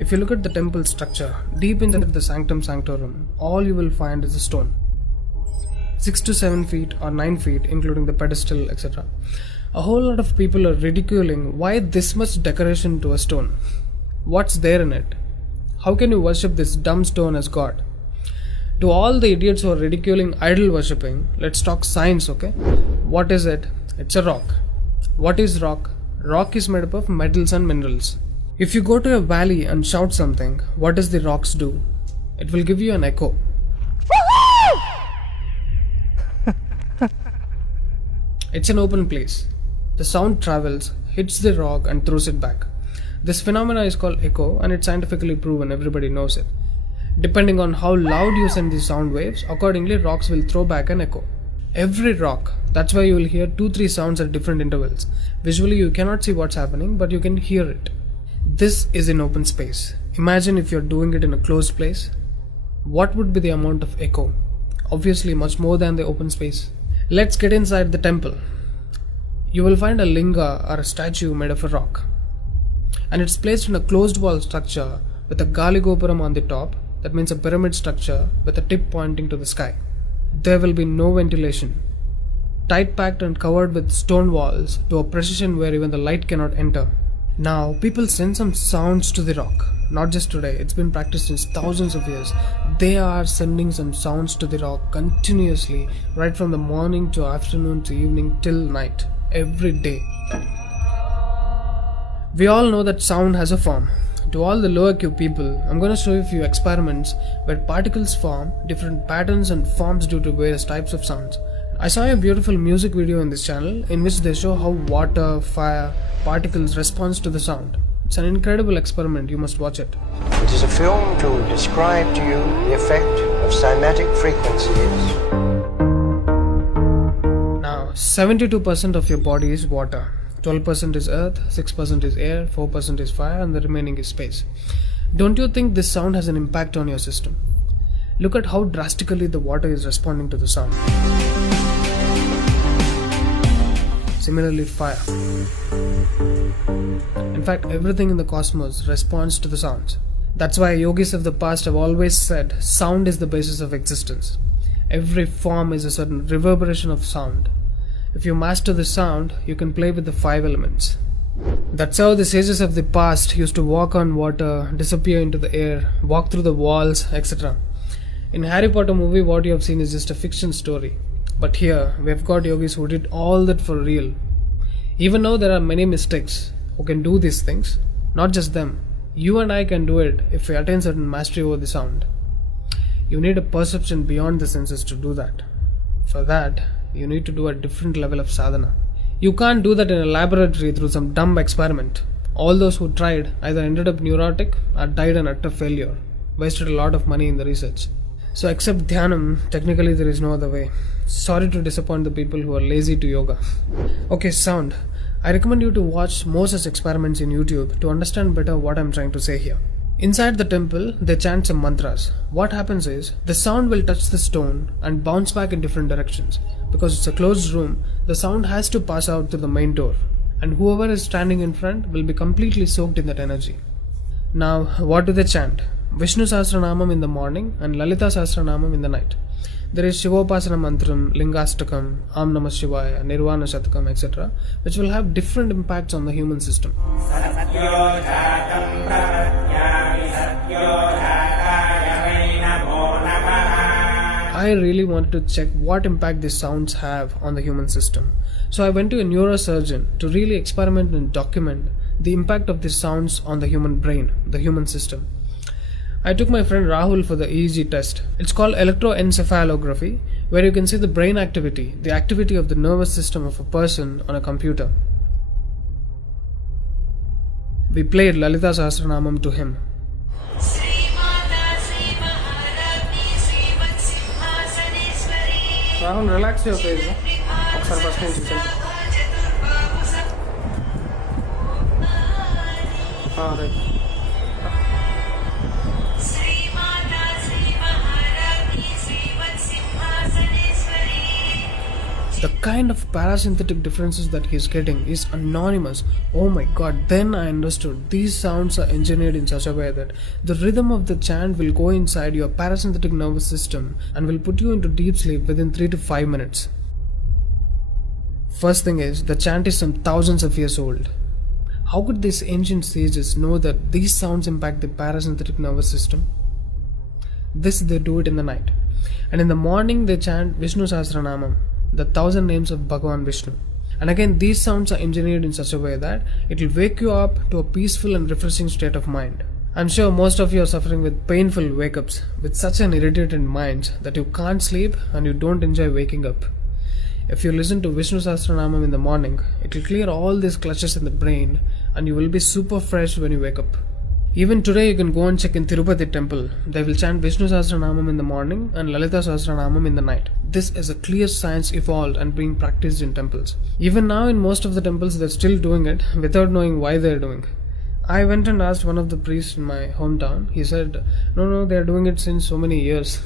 If you look at the temple structure, deep inside the sanctum sanctorum, all you will find is a stone. 6 to 7 feet or 9 feet, including the pedestal, etc. A whole lot of people are ridiculing why this much decoration to a stone. What's there in it? How can you worship this dumb stone as God? To all the idiots who are ridiculing idol worshipping, let's talk science, okay? What is it? It's a rock. What is rock? Rock is made up of metals and minerals. If you go to a valley and shout something, what does the rocks do? It will give you an echo. It's an open place. The sound travels, hits the rock and throws it back. This phenomena is called echo and it's scientifically proven, everybody knows it. Depending on how loud you send the sound waves, accordingly rocks will throw back an echo. Every rock, that's why you will hear 2-3 sounds at different intervals. Visually you cannot see what's happening, but you can hear it. This is in open space. Imagine if you're doing it in a closed place. What would be the amount of echo? Obviously much more than the open space. Let's get inside the temple. You will find a linga or a statue made of a rock. And it's placed in a closed wall structure with a Galigopuram on the top. That means a pyramid structure with a tip pointing to the sky. There will be no ventilation. Tight packed and covered with stone walls to a precision where even the light cannot enter. Now, people send some sounds to the rock. Not just today, it's been practiced since thousands of years. They are sending some sounds to the rock continuously, right from the morning to afternoon to evening till night, every day. We all know that sound has a form. To all the lower IQ people, I'm going to show you a few experiments where particles form different patterns and forms due to various types of sounds. I saw a beautiful music video in this channel in which they show how water, fire, particles respond to the sound. It's an incredible experiment, you must watch it. It is a film to describe to you the effect of cymatic frequencies. Now, 72% of your body is water, 12% is earth, 6% is air, 4% is fire, and the remaining is space. Don't you think this sound has an impact on your system? Look at how drastically the water is responding to the sound. Similarly, fire. In fact, everything in the cosmos responds to the sounds. That's why yogis of the past have always said sound is the basis of existence. Every form is a certain reverberation of sound. If you master the sound, you can play with the 5 elements. That's how the sages of the past used to walk on water, disappear into the air, walk through the walls, etc. In Harry Potter movie, what you have seen is just a fiction story. But here, we have got yogis who did all that for real. Even though there are many mystics who can do these things, not just them, you and I can do it if we attain certain mastery over the sound. You need a perception beyond the senses to do that. For that, you need to do a different level of sadhana. You can't do that in a laboratory through some dumb experiment. All those who tried either ended up neurotic or died an utter failure, wasted a lot of money in the research. So except dhyanam, technically there is no other way. Sorry to disappoint the people who are lazy to yoga. Okay, sound. I recommend you to watch more such experiments in YouTube to understand better what I'm trying to say here. Inside the temple, they chant some mantras. What happens is, the sound will touch the stone and bounce back in different directions. Because it's a closed room, the sound has to pass out through the main door. And whoever is standing in front will be completely soaked in that energy. Now, what do they chant? Vishnu Sahasranamam in the morning and Lalita Sahasranamam in the night. There is Shivopasana Mantram, Lingastakam, Am Namah Shivaya, Nirvana Shatakam, etc., which will have different impacts on the human system. I really wanted to check what impact these sounds have on the human system. So I went to a neurosurgeon to really experiment and document the impact of these sounds on the human brain, the human system. I took my friend Rahul for the EEG test. It's called electroencephalography, where you can see the brain activity, the activity of the nervous system of a person on a computer. We played Lalita Sahasranamam to him. Rahul, relax your face. Right. The kind of parasympathetic differences that he's getting is anonymous. Oh my god, then I understood. These sounds are engineered in such a way that the rhythm of the chant will go inside your parasympathetic nervous system and will put you into deep sleep within 3 to 5 minutes. First thing is, the chant is some thousands of years old. How could these ancient sages know that these sounds impact the parasympathetic nervous system? This they do it in the night. And in the morning they chant Vishnu Sahasranamam, the 1000 names of Bhagavan Vishnu. And again, these sounds are engineered in such a way that it will wake you up to a peaceful and refreshing state of mind. I'm sure most of you are suffering with painful wake-ups, with such an irritated mind that you can't sleep and you don't enjoy waking up. If you listen to Vishnu Sahasranamam in the morning, it will clear all these clutches in the brain and you will be super fresh when you wake up. Even today you can go and check in Tirupati temple. They will chant Vishnu Sahasranamam in the morning and Lalita Sahasranamam in the night. This is a clear science evolved and being practiced in temples. Even now in most of the temples they're still doing it without knowing why they're doing. I went and asked one of the priests in my hometown. He said, no, they're doing it since so many years.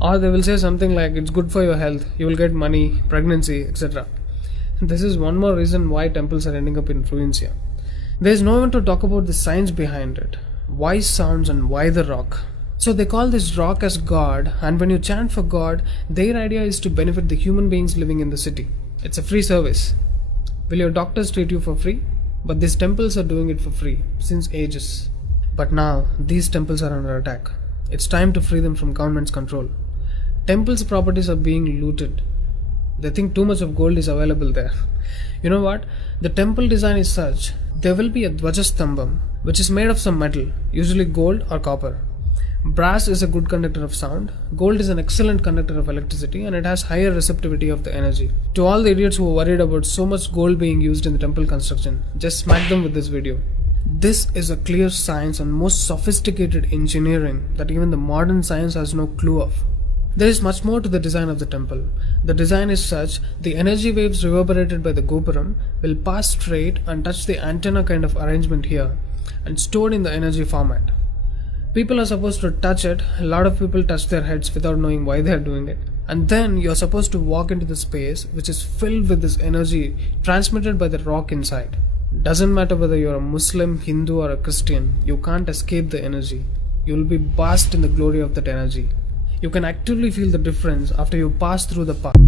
Or they will say something like, it's good for your health, you will get money, pregnancy, etc. This is one more reason why temples are ending up in ruins here. There is no one to talk about the science behind it. Why sounds and why the rock? So they call this rock as God, and when you chant for God, their idea is to benefit the human beings living in the city. It's a free service. Will your doctors treat you for free? But these temples are doing it for free, since ages. But now, these temples are under attack. It's time to free them from government's control. Temples' properties are being looted. They think too much of gold is available there. You know what? The temple design is such, there will be a Dvajastambam, which is made of some metal, usually gold or copper. Brass is a good conductor of sound, gold is an excellent conductor of electricity, and it has higher receptivity of the energy. To all the idiots who are worried about so much gold being used in the temple construction, just smack them with this video. This is a clear science and most sophisticated engineering that even the modern science has no clue of. There is much more to the design of the temple. The design is such, the energy waves reverberated by the gopuram will pass straight and touch the antenna kind of arrangement here and stored in the energy format. People are supposed to touch it, a lot of people touch their heads without knowing why they are doing it. And then you are supposed to walk into the space which is filled with this energy transmitted by the rock inside. Doesn't matter whether you are a Muslim, Hindu or a Christian, you can't escape the energy. You will be bathed in the glory of that energy. You can actively feel the difference after you pass through the path.